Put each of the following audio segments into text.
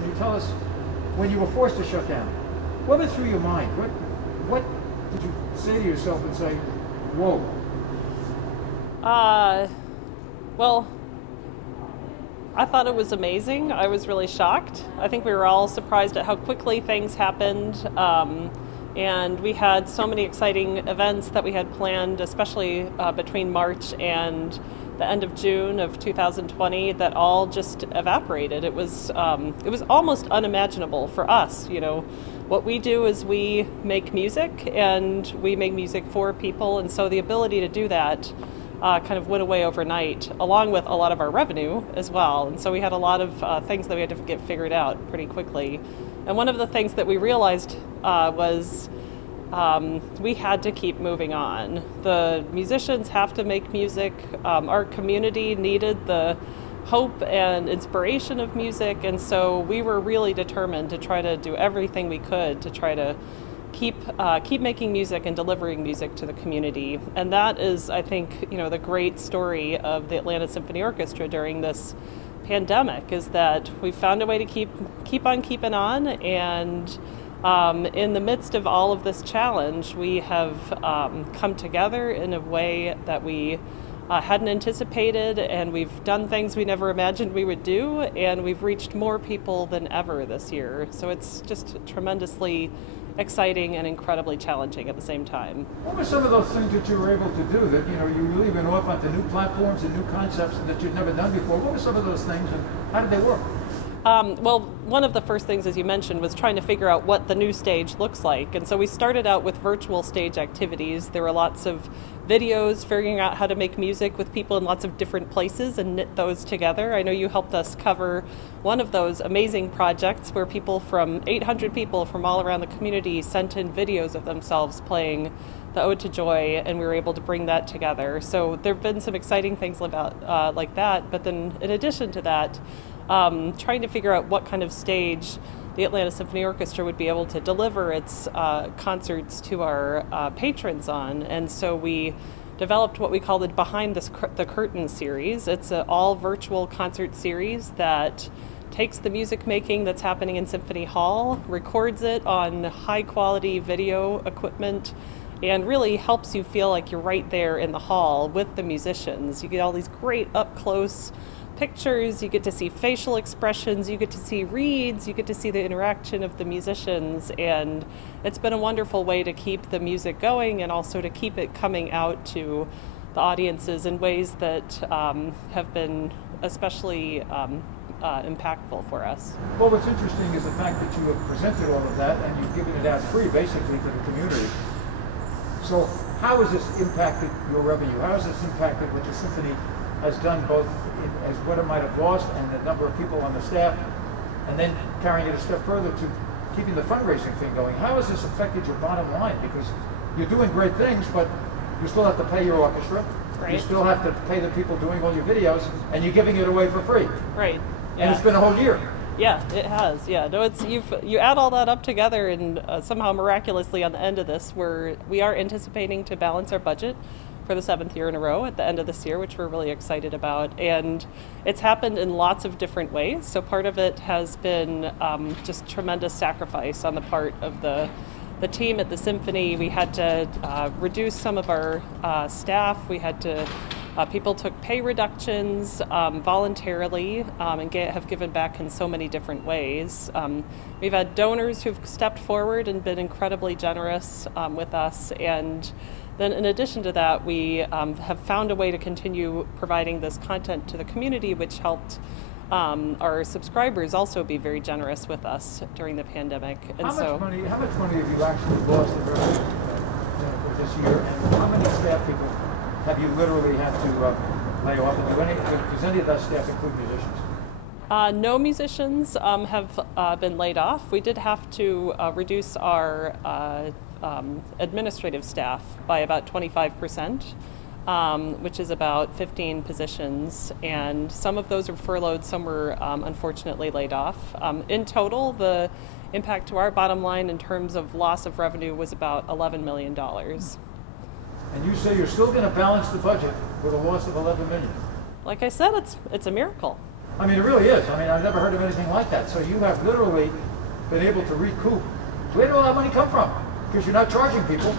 can you tell us, when you were forced to shut down, what went through your mind? What did you say to yourself and say, whoa? Well, I thought it was amazing. I was really shocked. I think we were all surprised at how quickly things happened. And we had so many exciting events that we had planned, especially between March and the end of June of 2020, that all just evaporated. It was almost unimaginable for us. You know, what we do is we make music, and we make music for people, and so the ability to do that kind of went away overnight, along with a lot of our revenue as well. And so we had a lot of things that we had to get figured out pretty quickly. And one of the things that we realized was we had to keep moving on. The musicians have to make music. Our community needed the hope and inspiration of music, and so we were really determined to try to do everything we could to try to keep making music and delivering music to the community. And that is, I think, you know, the great story of the Atlanta Symphony Orchestra during this pandemic, is that we found a way to keep on keeping on, and in the midst of all of this challenge, we have come together in a way that we hadn't anticipated, and we've done things we never imagined we would do, and we've reached more people than ever this year. So it's just tremendously exciting and incredibly challenging at the same time. What were some of those things that you were able to do that, you know, you really went off onto new platforms and new concepts that you'd never done before? What were some of those things, and how did they work? Well, one of the first things, as you mentioned, was trying to figure out what the new stage looks like. And so we started out with virtual stage activities. There were lots of videos figuring out how to make music with people in lots of different places and knit those together. I know you helped us cover one of those amazing projects where 800 people from all around the community sent in videos of themselves playing the Ode to Joy, and we were able to bring that together. So there have been some exciting things about like that. But then in addition to that, trying to figure out what kind of stage the Atlanta Symphony Orchestra would be able to deliver its concerts to our patrons on. And so we developed what we call the Behind the Curtain series. It's an all virtual concert series that takes the music making that's happening in Symphony Hall, records it on high quality video equipment, and really helps you feel like you're right there in the hall with the musicians. You get all these great up close pictures, you get to see facial expressions, you get to see reads, you get to see the interaction of the musicians, and it's been a wonderful way to keep the music going and also to keep it coming out to the audiences in ways that have been especially impactful for us. Well, what's interesting is the fact that you have presented all of that and you've given it out free basically to the community. So how has this impacted your revenue? How has this impacted what the symphony has done, both as what it might have lost and the number of people on the staff, and then carrying it a step further to keeping the fundraising thing going? How has this affected your bottom line? Because you're doing great things, but you still have to pay your orchestra. Right. You still have to pay the people doing all your videos, and you're giving it away for free. Right. Yeah. And it's been a whole year. Yeah, it has. Yeah, no, you add all that up together, and somehow miraculously on the end of this, we are anticipating to balance our budget for the 7th year in a row at the end of this year, which we're really excited about. And it's happened in lots of different ways. So part of it has been just tremendous sacrifice on the part of the team at the Symphony. We had to reduce some of our staff. We had to people took pay reductions voluntarily and have given back in so many different ways. We've had donors who've stepped forward and been incredibly generous with us, and then in addition to that, we have found a way to continue providing this content to the community, which helped our subscribers also be very generous with us during the pandemic. And how much money have you actually lost in revenue for this year, and how many staff people have you literally had to lay off? Does any of that staff include musicians? No musicians have been laid off. We did have to reduce our administrative staff by about 25%, which is about 15 positions, and some of those were furloughed, some were unfortunately laid off. In total, the impact to our bottom line in terms of loss of revenue was about $11 million. And you say you're still going to balance the budget with a loss of $11 million? Like I said, it's a miracle. I mean, it really is. I mean, I've never heard of anything like that. So you have literally been able to recoup. Where did all that money come from? Because you're not charging people.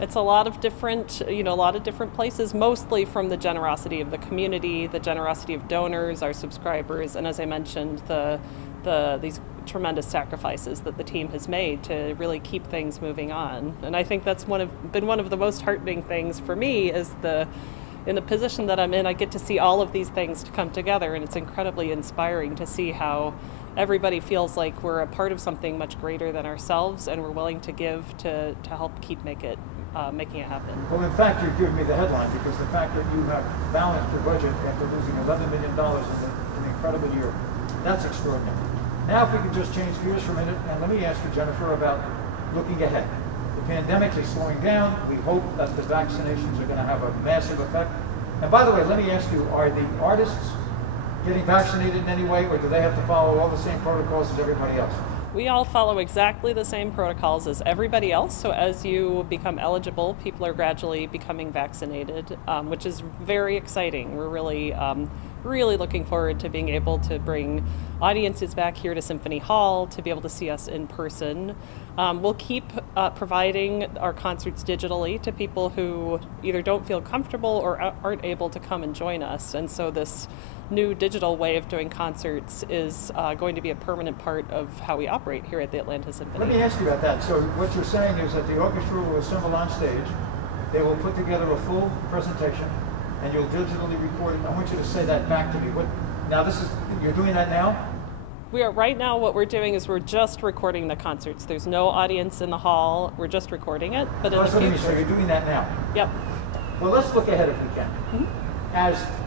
It's a lot of different, a lot of different places, mostly from the generosity of the community, the generosity of donors, our subscribers, and as I mentioned, these tremendous sacrifices that the team has made to really keep things moving on. And I think that's been one of the most heartening things for me is in the position that I'm in, I get to see all of these things to come together, and it's incredibly inspiring to see how everybody feels like we're a part of something much greater than ourselves, and we're willing to give to help keep making it happen. Well, in fact, you're giving me the headline, because the fact that you have balanced your budget after losing $11 million in an incredible year, that's extraordinary. Now, if we could just change gears for a minute, and let me ask you, Jennifer, about looking ahead. The pandemic is slowing down. We hope that the vaccinations are going to have a massive effect. And by the way, let me ask you, are the artists getting vaccinated in any way, or do they have to follow all the same protocols as everybody else? We all follow exactly the same protocols as everybody else. So as you become eligible, people are gradually becoming vaccinated, which is very exciting. We're really looking forward to being able to bring audiences back here to Symphony Hall to be able to see us in person. We'll keep providing our concerts digitally to people who either don't feel comfortable or aren't able to come and join us. And so this new digital way of doing concerts is going to be a permanent part of how we operate here at the Atlanta Symphony. Let me ask you about that. So what you're saying is that the orchestra will assemble on stage, they will put together a full presentation, and you'll digitally record it. I want you to say that back to me. You're doing that now? Right now what we're doing is we're just recording the concerts. There's no audience in the hall. We're just recording it. But in the future, so you're doing that now? Yep. Well, let's look ahead if we can. Mm-hmm.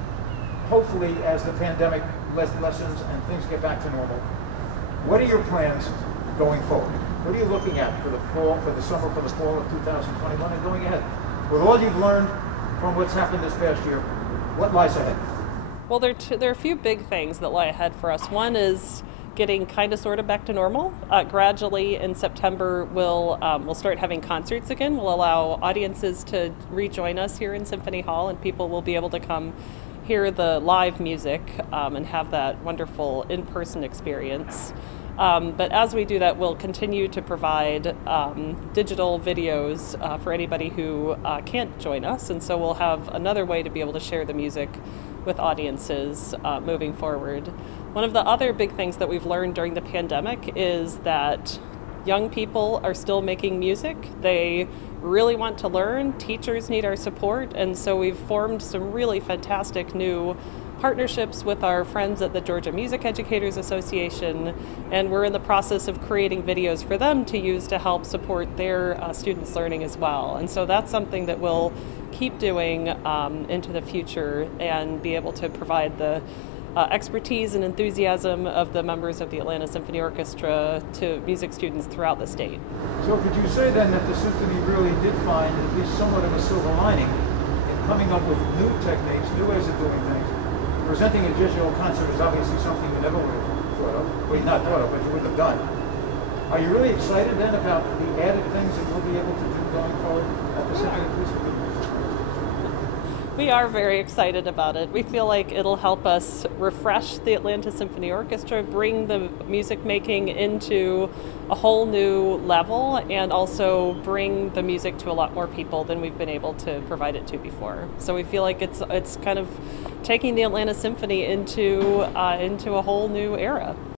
Hopefully, as the pandemic lessens and things get back to normal, what are your plans going forward? What are you looking at for the fall, for the summer, for the fall of 2021 and going ahead? With all you've learned from what's happened this past year, what lies ahead? Well, there are a few big things that lie ahead for us. One is getting kind of sort of back to normal. Gradually in September, we'll start having concerts again. We'll allow audiences to rejoin us here in Symphony Hall, and people will be able to come hear the live music and have that wonderful in-person experience. But as we do that, we'll continue to provide digital videos for anybody who can't join us, and so we'll have another way to be able to share the music with audiences moving forward. One of the other big things that we've learned during the pandemic is that young people are still making music. They really want to learn. Teachers need our support, and so we've formed some really fantastic new partnerships with our friends at the Georgia Music Educators Association, and we're in the process of creating videos for them to use to help support their students' learning as well. And so that's something that we'll keep doing into the future and be able to provide the expertise and enthusiasm of the members of the Atlanta Symphony Orchestra to music students throughout the state. So could you say then that the symphony really did find at least somewhat of a silver lining in coming up with new techniques, new ways of doing things? Presenting a digital concert is obviously something you never would have thought of. Well, not thought of, but you wouldn't have done. Are you really excited then about the added things that we'll be able to do going forward at the symphony? We are very excited about it. We feel like it'll help us refresh the Atlanta Symphony Orchestra, bring the music making into a whole new level, and also bring the music to a lot more people than we've been able to provide it to before. So we feel like it's kind of taking the Atlanta Symphony into a whole new era.